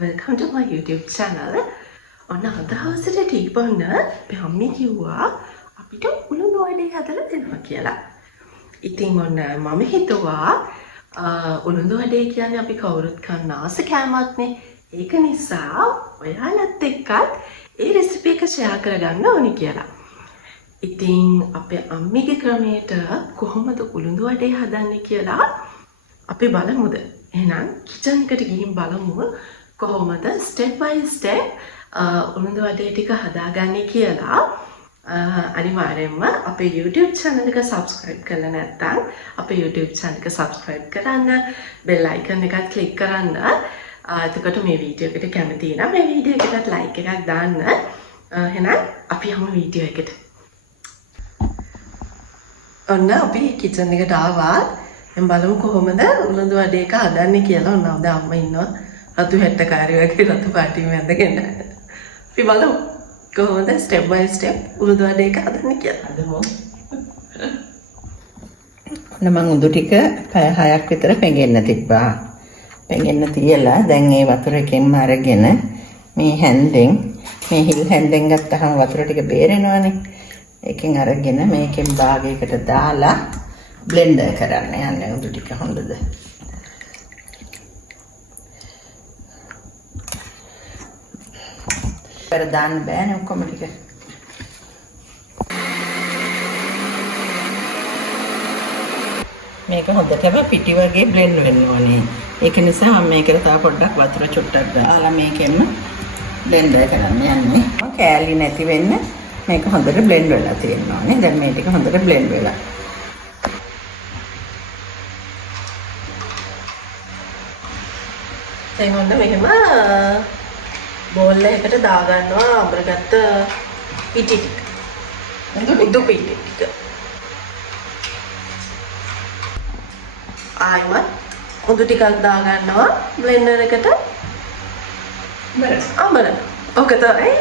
Welcome to my YouTube channel. ඔන්න අද හවසට ටී බොන්න අපේ අම්මේ කිව්වා අපිට උළුණු වඩේ හදලා දෙනවා කියලා. ඉතින් ඔන්න මම හිතුවා උළුණු වඩේ කියන්නේ අපි කවුරුත් කන්න ආස කෑමක්නේ. ඒක නිසා ඔයාලත් එක්කත් ඒ රෙසිපි එක ෂෙයා කරගන්න ඕනි කියලා. ඉතින් අපේ අම්මිගේ ක්‍රමයට කොහොමද උළුණු වඩේ හදන්නේ කියලා අපි බලමුද? එහෙනම් කිචන් එකට ගිහින් බලමු කොහොමද ස්ටෙප් බයි ස්ටෙප් උළුණු වඩේ ටික හදාගන්නේ කියලා. අනිවාර්යෙන්ම අපේ YouTube channel එක subscribe කරලා නැත්නම් අපේ YouTube channel එක subscribe කරන්න, bell icon එකත් click කරන්න. එතකොට මේ වීඩියෝ එකට කැමති නම් මේ වීඩියෝ එකටත් like එකක් දාන්න. එහෙනම් අපි යමු වීඩියෝ එකට. ඔන්න අපි කිචන් එකට ආවා. දැන් බලමු කොහොමද උළුණු වඩේ එක හදන්නේ කියලා. ඔන්න අපේ අම්මා ඉන්නවා. රතු හැට්ටකාරිය වගේ රතු පාටින් වැඳගෙන. අපි බලමු කොහොමද ස්ටෙප් බයි ස්ටෙප් උළුණු වඩේ එක හදන්නේ කියලා. හදමු. ඔන්න මම උඳු ටික පැය 6ක් විතර පෙඟෙන්න තිබ්බා. පෙඟෙන්න තියලා දැන් ඒ වතුර එකෙන්ම අරගෙන මේ හැන්දෙන් මේ හිල් හැන්දෙන් ගත්තහම වතුර ටික බේරෙනවනේ. ඒකෙන් අරගෙන මේකෙන් භාගයකට දාලා බ්ලෙන්ඩර් කරන්න යන්නේ උඳු ටික හොඳද? පෙර දාන්න බෑනේ ඔක්කොම ටික. මේක හොඳටම පිටි වගේ බ්ලෙන්ඩ් වෙන්න ඕනේ. ඒක නිසා මම මේකට තව පොඩ්ඩක් වතුර චුට්ටක් දාලා මේකෙන්ම බ්ලෙන්ඩර් කරන්න යන්නේ. කෑලි නැති වෙන්න මේක හොඳට බ්ලෙන්ඩ් වෙලා තියෙන්න ඕනේ. දැන් මේ ටික හොඳට බ්ලෙන්ඩ් වෙලා. දැන් ඔන්න මෙහෙම බෝල් එකකට දාගන්නවා අඹරගත්ත පිටි ටික. උඩු පිටි ටික. ආයිමත් උඩු ටිකක් දාගන්නවා බ්ලෙන්ඩර් එකට. අඹරන. ඔක තමයි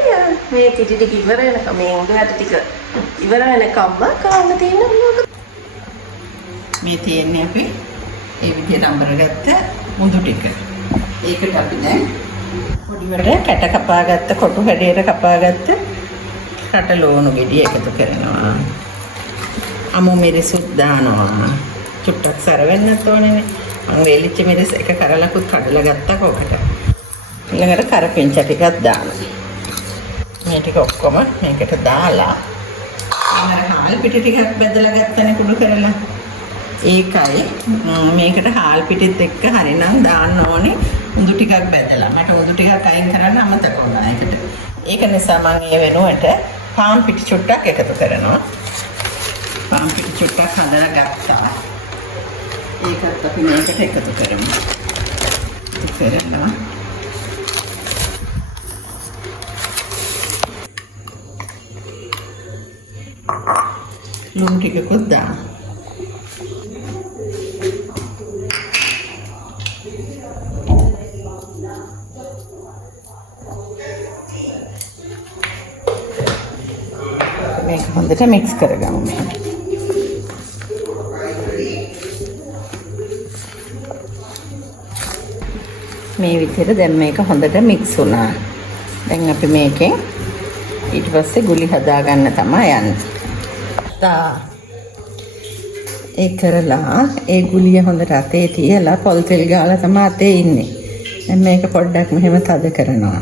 මේ පිටි ටික ඉවර වෙනකම් මේ උඩු යට ටික ඉවර වෙනකම්ම කාන්න තියෙන මොකද? මේ තියෙන්නේ අපි ඒ විදිහට අඹරගත්ත මුදු ටික. ඒකට අපි දැන් පොඩිවට කැට කපාගත්ත කොටු හැඩයට කපාගත්ත රටලෝණු ගෙඩිය එකතු කරනවා. අමු මිරිසුත් දානවා. චුට්ටක් සර වෙන්නත් ඕනේනේ. මම වේලිච්ච මිරිස් එක කරලකුත් කඩලා ගත්තා කොකට. ඊළඟට කරපිංච ටිකක් දානවා. මේ ටික ඔක්කොම මේකට දාලා ඊළඟට හාල් පිටි ටිකක් බෙදලා ගත්තනේ කුඩු කරලා. ඒකයි මේකට හාල් පිටිත් එක්ක හරිනම් දාන්න ඕනේ උඳු ටිකක් බෙදලා. මට උඳු ටිකක් අයින් කරන්න අමතක වුණා ඒකට. ඒක නිසා මම ඒ වෙනුවට පාන් පිටි චුට්ටක් එකතු කරනවා. පාන් පිටි චුට්ටක් හදලා ගත්තා. ඒකත් අපි මේකට එකතු කරමු. කරනවා. ලුණු ටිකකුත් දාන්න. මේක හොඳට මික්ස් කරගමු. මේ විදිහට දැන් මේක හොඳට මික්ස් වුණා. දැන් අපි මේකෙන් ඊට පස්සේ ගුලි හදාගන්න තමයි යන්නේ. ඒ කරලා ඒ ගුලිය හොඳට අතේ තියලා පොල් තෙල් ගාලා තමයි අතේ ඉන්නේ. දැන් මේක පොඩ්ඩක් මෙහෙම තද කරනවා.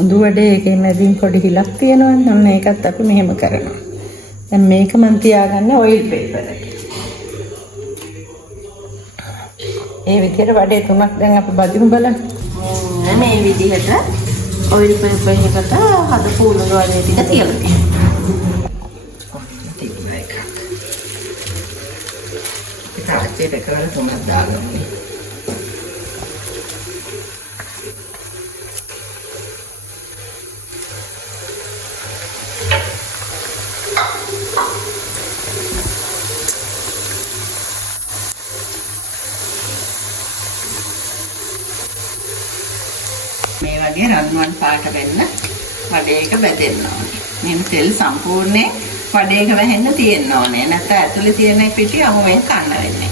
උඳු වඩේ එකේ මැදින් පොඩි හිලක් තියෙනවනේ. ඔන්න ඒකත් අපි මෙහෙම කරනවා. දැන් මේක මන් තියාගන්නේ ඔයිල් පේපර් එකේ. ඒ විදිහට වඩේ තුනක් දැන් අපි බදිමු බලන්න. මේ විදිහට ඔයිල් පේපර් එකකට හදපු උළුණු වඩේ ටික තියලා තියෙනවා. ඒක කරලා තුනක් දාගන්න. මේ වගේ රන්වන් පාට වෙන්න වඩේක බෙදෙන්න ඕනේ. මේ තෙල් සම්පූර්ණයෙන් වඩේක වැහෙන්න තියෙන්න ඕනේ. නැත්නම් ඇතුලේ තියෙන පිටි අමුවෙන් කන්න වෙන්නේ.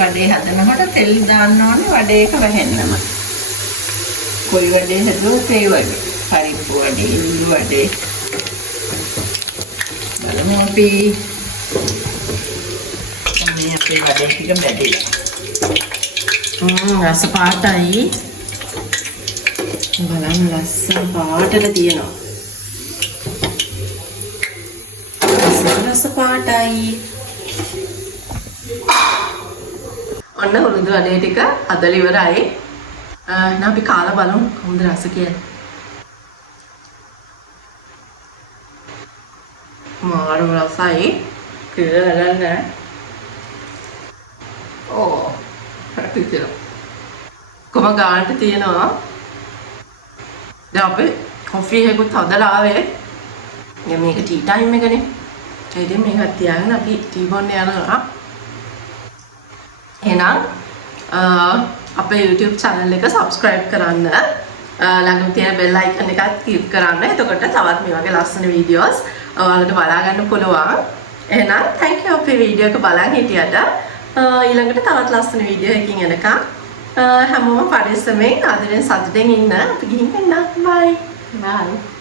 වඩේ හදනකොට තෙල් දාන්න ඕනේ වඩේක වැහෙන්නම. කොයි වඩේ හැදුවොත් ඒ වගේ. පරිප්පු වඩේ, ඉඟුරු වඩේ. බලමු අපි. මේ අපේ වඩේ ටික බැදිලා. රස පාටයි. බලන්න ලස්සන පාටට තියෙනවා. රස පාටයි. ඔන්න උළුදු වඩේ ටික හදලා ඉවරයි. දැන් අපි කාලා බලමු කොහොමද රස කියලා. මාරු රසයි. කියලා නෑ. ඕ හරිද? කොහොම ගානට තියෙනවා. දැන් අපි කොෆි එකකුත් හදලා ආවේ. දැන් මේක ටී ටයිම් එකනේ. ඒ ඉතින් මේක තියාගෙන අපි ටී බොන්න යනවා. එහෙනම් අපේ YouTube channel එක subscribe කරන්න. ළඟම තියෙන bell icon එකත් click කරන්න. එතකොට තවත් මේ වගේ ලස්සන videos ඔයාලට බලා ගන්න පුළුවන්. එහෙනම් thank you අපේ video එක බලන් හිටියට. ඊළඟට තවත් ලස්සන video එකකින් එනකම් හැමෝම පරිස්සමෙන් ආදරෙන් සතුටින් ඉන්න. අපි ගිහින් එන්න. bye. bye.